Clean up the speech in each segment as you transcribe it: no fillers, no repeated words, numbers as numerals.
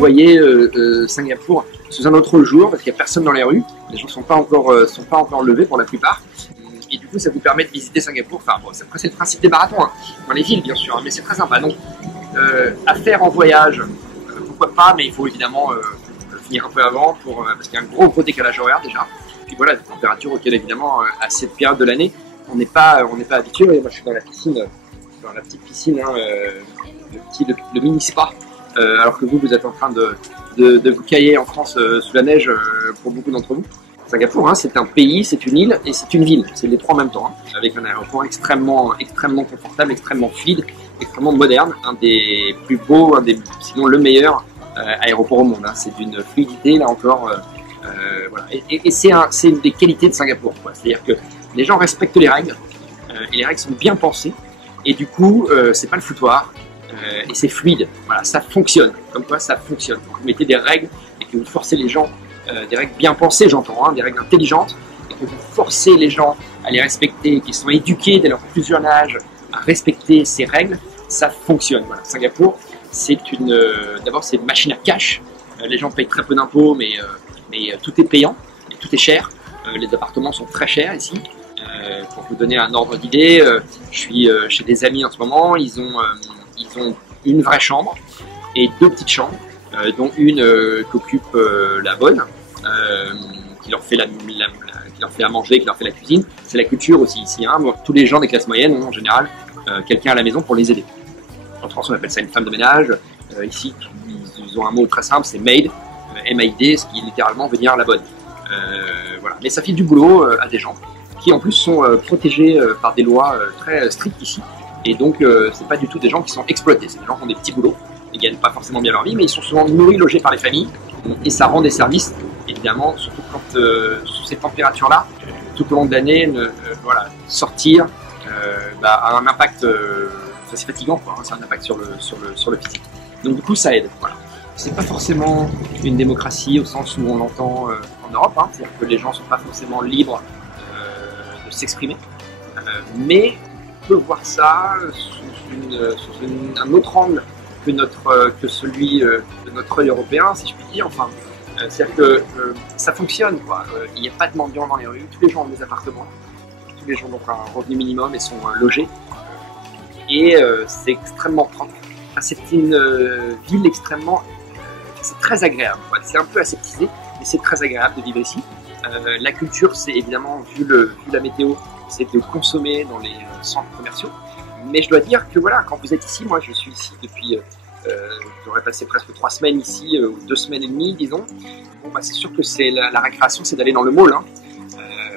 voyez Singapour sous un autre jour, parce qu'il n'y a personne dans les rues, les gens ne sont pas encore levés pour la plupart. Et du coup, ça vous permet de visiter Singapour. Enfin, bon, c'est le principe des marathons, hein, dans les villes, bien sûr, hein, mais c'est très sympa. Donc, à faire en voyage, pourquoi pas, mais il faut évidemment finir un peu avant, parce qu'il y a un gros décalage horaire déjà. Puis voilà, des températures auxquelles, évidemment, à cette période de l'année, on n'est pas habitué. Moi, je suis dans la piscine, dans la petite piscine, hein, le mini spa, alors que vous êtes en train de vous cailler en France sous la neige pour beaucoup d'entre vous. Singapour, hein, c'est un pays, c'est une île et c'est une ville. C'est les trois en même temps, hein, avec un aéroport extrêmement confortable, extrêmement fluide, extrêmement moderne, un des plus beaux, sinon le meilleur aéroport au monde. Hein. C'est d'une fluidité, là encore. Voilà. Et c'est une des qualités de Singapour. C'est-à-dire que les gens respectent les règles, et les règles sont bien pensées, et du coup, c'est pas le foutoir, et c'est fluide. Voilà, ça fonctionne. Comme quoi, ça fonctionne. Vous mettez des règles et que vous forcez les gens, des règles bien pensées, j'entends, hein, des règles intelligentes, et que vous forcez les gens à les respecter, qui sont éduqués dès leur plus jeune âge à respecter ces règles, ça fonctionne. Voilà. Singapour, d'abord, c'est une machine à cash. Les gens payent très peu d'impôts, mais tout est payant, et tout est cher. Les appartements sont très chers ici. Pour vous donner un ordre d'idée, je suis chez des amis en ce moment, ils ont une vraie chambre et deux petites chambres, dont une qu'occupe la bonne, qui leur fait qui leur fait à manger, qui leur fait la cuisine. C'est la culture aussi ici. Hein. Bon, tous les gens des classes moyennes ont en général quelqu'un à la maison pour les aider. En France, on appelle ça une femme de ménage. Ici, ils ont un mot très simple, c'est maid, M-A-I-D, ce qui littéralement veut dire la bonne. Voilà. Mais ça file du boulot à des gens qui en plus sont protégés par des lois très strictes ici. Et donc, c'est pas du tout des gens qui sont exploités. C'est des gens qui ont des petits boulots, ils gagnent pas forcément bien leur vie, mais ils sont souvent nourris, logés par les familles. Et ça rend des services, évidemment, surtout quand sous ces températures-là, tout au long de l'année, voilà, sortir a un impact, c'est fatigant, quoi, hein, c'est un impact sur le physique. Donc du coup, ça aide. Voilà. C'est pas forcément une démocratie au sens où on l'entend en Europe, hein, c'est-à-dire que les gens sont pas forcément libres de s'exprimer, mais on peut voir ça sous un autre angle que celui de notre œil européen, si je puis dire. Enfin, c'est-à-dire que ça fonctionne, quoi. Il n'y a pas de mendiants dans les rues, tous les gens ont des appartements, tous les gens ont un revenu minimum et sont logés, et c'est extrêmement propre. Enfin, c'est une ville extrêmement, c'est très agréable. Voilà. C'est un peu aseptisé, mais c'est très agréable de vivre ici. La culture, c'est évidemment, vu la météo, c'est de consommer dans les centres commerciaux. Mais je dois dire que voilà, quand vous êtes ici, moi je suis ici depuis, j'aurais passé presque 3 semaines ici, ou 2 semaines et demie, disons. Bon, bah, c'est sûr que c'est la récréation, c'est d'aller dans le mall. Hein.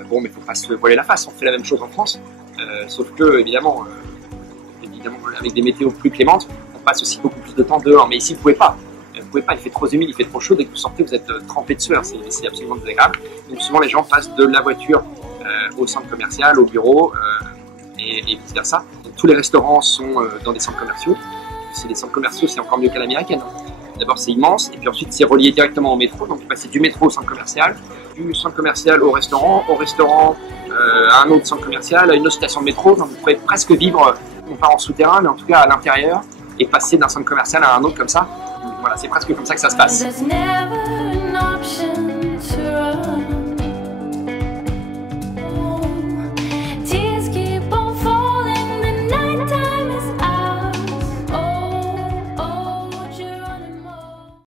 Bon, mais il ne faut pas se voiler la face, on fait la même chose en France. Sauf que, évidemment, avec des météos plus clémentes, on passe aussi beaucoup plus de temps dehors. Mais ici, vous ne pouvez pas. Vous pouvez pas, il fait trop humide, il fait trop chaud. Dès que vous sortez, vous êtes trempé de sueur. C'est absolument désagréable. Donc souvent, les gens passent de la voiture au centre commercial, au bureau, et vice versa. Donc, tous les restaurants sont dans des centres commerciaux. C'est des centres commerciaux, c'est encore mieux qu'à l'américaine. D'abord, c'est immense, et puis ensuite, c'est relié directement au métro. Donc, vous passez du métro au centre commercial, du centre commercial au restaurant à un autre centre commercial, à une autre station de métro. Donc, vous pouvez presque vivre, non pas en souterrain, mais en tout cas à l'intérieur, et passer d'un centre commercial à un autre comme ça. Voilà, c'est presque comme ça que ça se passe.